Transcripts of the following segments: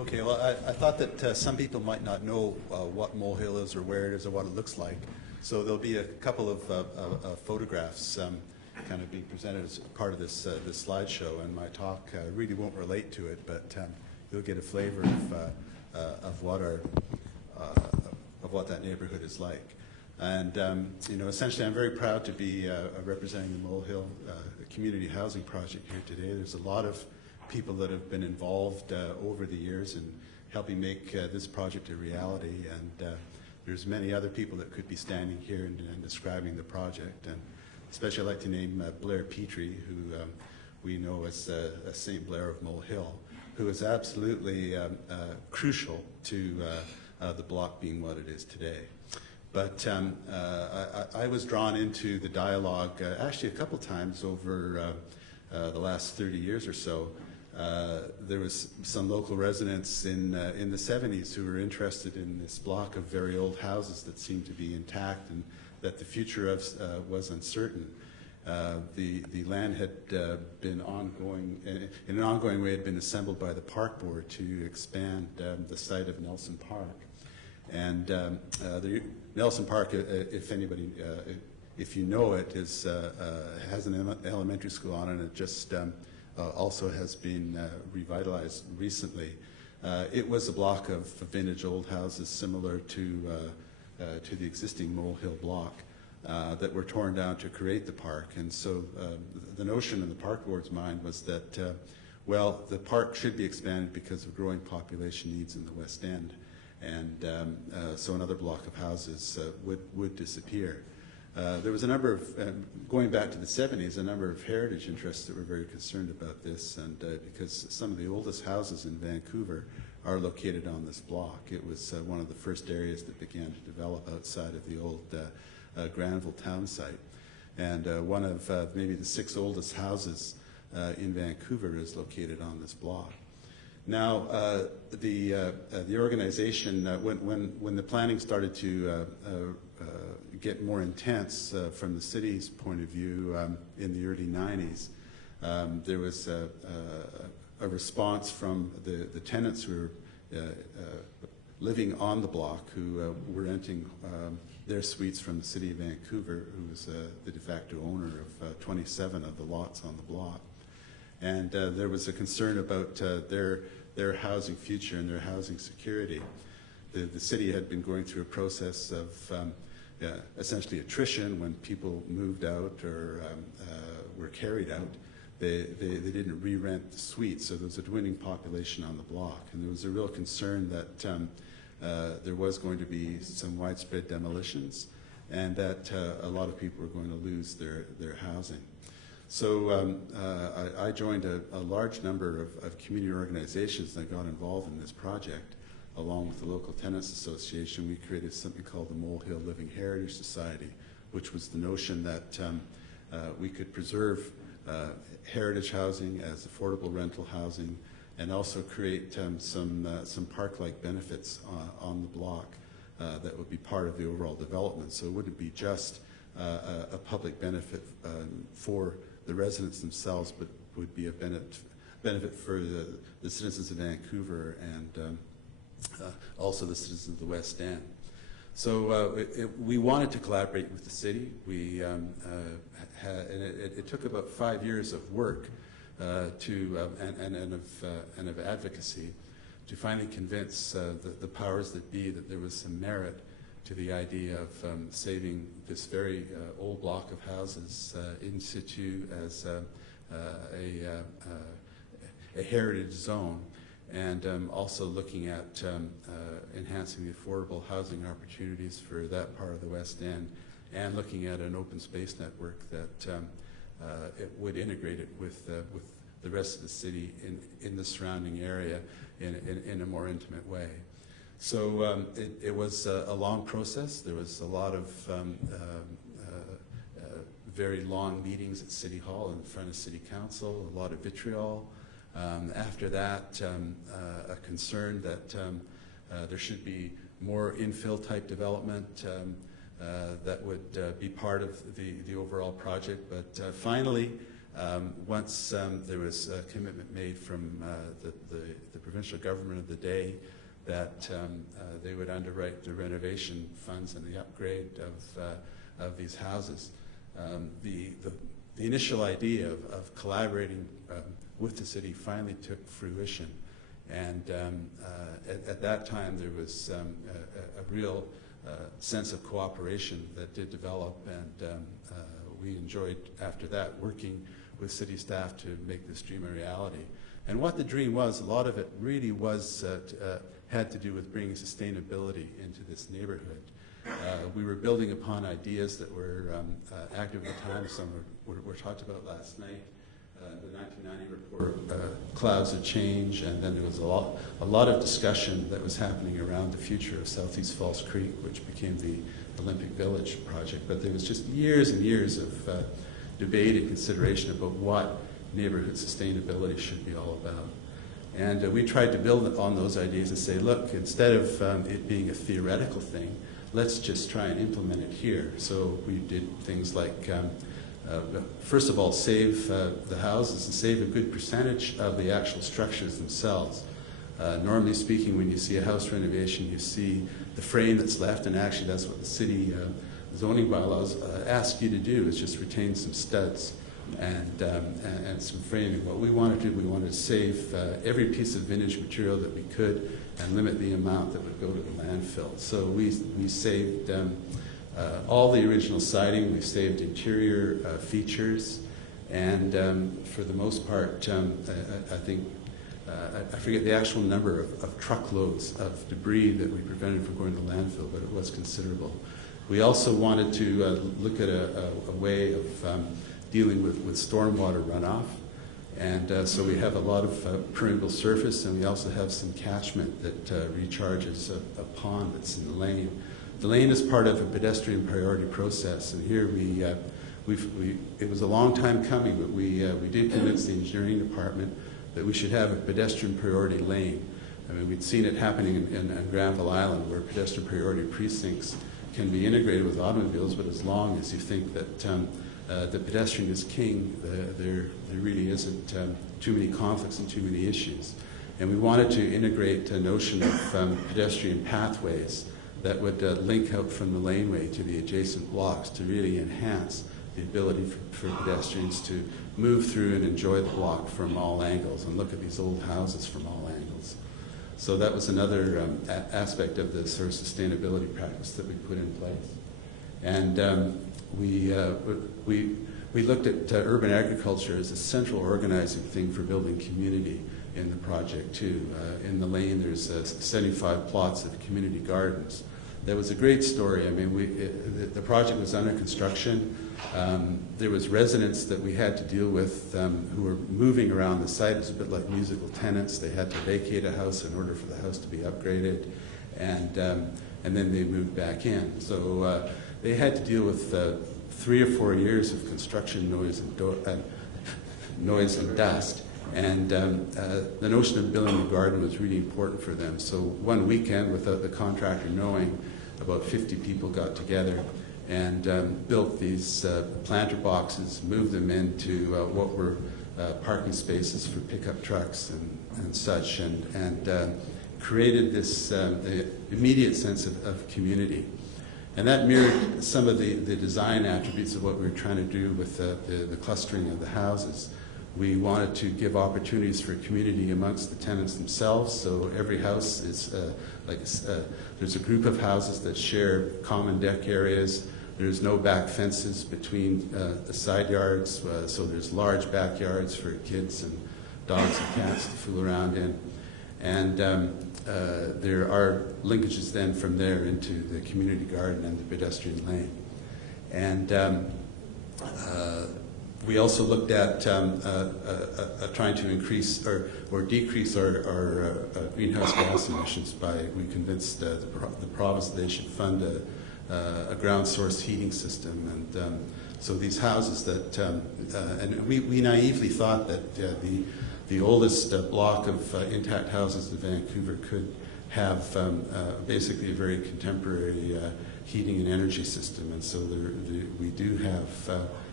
Okay, well, I thought that some people might not know what Molehill is or where it is or what it looks like. So there'll be a couple of photographs kind of being presented as part of this this slideshow, and my talk really won't relate to it, but you'll get a flavor of what our of what that neighborhood is like. And you know, essentially, I'm very proud to be representing the Molehill Community Housing Project here today. There's a lot of people that have been involved over the years in helping make this project a reality, and there's many other people that could be standing here and describing the project. And especially I'd like to name Blair Petrie, who we know as St. Blair of Molehill, who is absolutely crucial to the block being what it is today. But I was drawn into the dialogue actually a couple times over the last 30 years or so. There was some local residents in the 70s who were interested in this block of very old houses that seemed to be intact and that the future of was uncertain. The land had been ongoing, in an ongoing way, had been assembled by the Park Board to expand the site of Nelson Park. And the Nelson Park, if anybody, if you know it, is has an elementary school on it, and it just also has been revitalized recently. It was a block of vintage old houses similar to the existing Molehill block that were torn down to create the park. And so the notion in the Park Board's mind was that, well, the park should be expanded because of growing population needs in the West End. And so another block of houses would disappear. There was a number of, going back to the 70s, a number of heritage interests that were very concerned about this, and because some of the oldest houses in Vancouver are located on this block. It was one of the first areas that began to develop outside of the old Granville town site. And one of maybe the 6 oldest houses in Vancouver is located on this block. Now, the organization, when the planning started to get more intense from the city's point of view in the early 90s, there was a response from the tenants who were living on the block, who were renting their suites from the city of Vancouver, who was the de facto owner of 27 of the lots on the block. And there was a concern about their housing future and their housing security. The city had been going through a process of essentially attrition. When people moved out or were carried out, they didn't re-rent the suites, so there was a dwindling population on the block. And there was a real concern that there was going to be some widespread demolitions and that a lot of people were going to lose their housing. So I joined a large number of community organizations that got involved in this project. Along with the local tenants association, we created something called the Molehill Living Heritage Society, which was the notion that we could preserve heritage housing as affordable rental housing, and also create some park-like benefits on the block that would be part of the overall development. So it wouldn't be just a public benefit for the residents themselves, but would be a benefit for the citizens of Vancouver and also the citizens of the West End. So we wanted to collaborate with the city. We it took about 5 years of work and of advocacy to finally convince the powers that be that there was some merit to the idea of saving this very old block of houses in situ as a heritage zone, and also looking at enhancing the affordable housing opportunities for that part of the West End, and looking at an open space network that it would integrate it with the rest of the city in the surrounding area in a more intimate way. So it was a long process. There was a lot of very long meetings at City Hall in front of City Council, a lot of vitriol. After that, a concern that there should be more infill type development that would be part of the overall project. But finally, Once there was a commitment made from the provincial government of the day that they would underwrite the renovation funds and the upgrade of these houses. The initial idea of collaborating with the city finally took fruition, and at that time there was a real sense of cooperation that did develop, and we enjoyed after that working with city staff to make this dream a reality. And what the dream was, a lot of it really was had to do with bringing sustainability into this neighborhood. We were building upon ideas that were active at the time. Some were talked about last night. The 1990 report, Clouds of Change, and then there was a lot of discussion that was happening around the future of Southeast Falls Creek, which became the Olympic Village project. But there was just years and years of debate and consideration about what neighborhood sustainability should be all about. And we tried to build on those ideas and say, look, instead of it being a theoretical thing, let's just try and implement it here. So we did things like, first of all, save the houses and save a good percentage of the actual structures themselves. Normally speaking, when you see a house renovation, you see the frame that's left, and actually that's what the city zoning bylaws ask you to do, is just retain some studs and some framing. What we wanted to do, we wanted to save every piece of vintage material that we could and limit the amount that would go to the landfill. So we saved all the original siding, we saved interior features, and for the most part, I think, I forget the actual number of truckloads of debris that we prevented from going to the landfill, but it was considerable. We also wanted to look at a way of dealing with stormwater runoff, and so we have a lot of permeable surface, and we also have some catchment that recharges a pond that's in the lane. The lane is part of a pedestrian priority process, and here it was a long time coming, but we did convince the engineering department that we should have a pedestrian priority lane. I mean, we'd seen it happening in Granville Island, where pedestrian priority precincts can be integrated with automobiles, but as long as you think that the pedestrian is king, there really isn't too many conflicts and too many issues. And we wanted to integrate a notion of pedestrian pathways that would link out from the laneway to the adjacent blocks to really enhance the ability for pedestrians to move through and enjoy the block from all angles and look at these old houses from all angles. So that was another aspect of the sort of sustainability practice that we put in place. And we looked at urban agriculture as a central organizing thing for building community in the project too. In the lane there's 75 plots of community gardens. That was a great story. I mean, the project was under construction. There was residents that we had to deal with who were moving around the site. It was a bit like musical tenants. They had to vacate a house in order for the house to be upgraded, and then they moved back in. So they had to deal with 3 or 4 years of construction noise and dust. And the notion of building a garden was really important for them. So one weekend, without the contractor knowing, about 50 people got together and built these planter boxes, moved them into what were parking spaces for pickup trucks and such, and created this immediate sense of community. And that mirrored some of the design attributes of what we were trying to do with the clustering of the houses. We wanted to give opportunities for community amongst the tenants themselves. So every house is there's a group of houses that share common deck areas. There's no back fences between the side yards, so there's large backyards for kids and dogs and cats to fool around in. And there are linkages then from there into the community garden and the pedestrian lane. And we also looked at trying to increase or decrease our greenhouse gas emissions we convinced the province that they should fund a ground source heating system. And so these houses that, and we naively thought that the oldest block of intact houses in Vancouver could have basically a very contemporary heating and energy system. And so we do have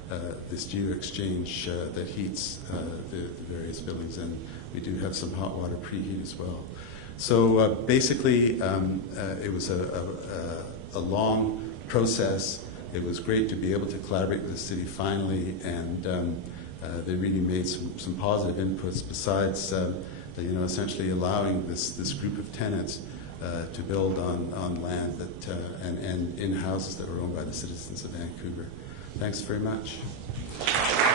this geo-exchange that heats the various buildings, and we do have some hot water preheat as well. So basically, it was a long process. It was great to be able to collaborate with the city finally, and they really made some positive inputs besides essentially allowing this group of tenants to build on land that and in houses that were owned by the citizens of Vancouver. Thanks very much.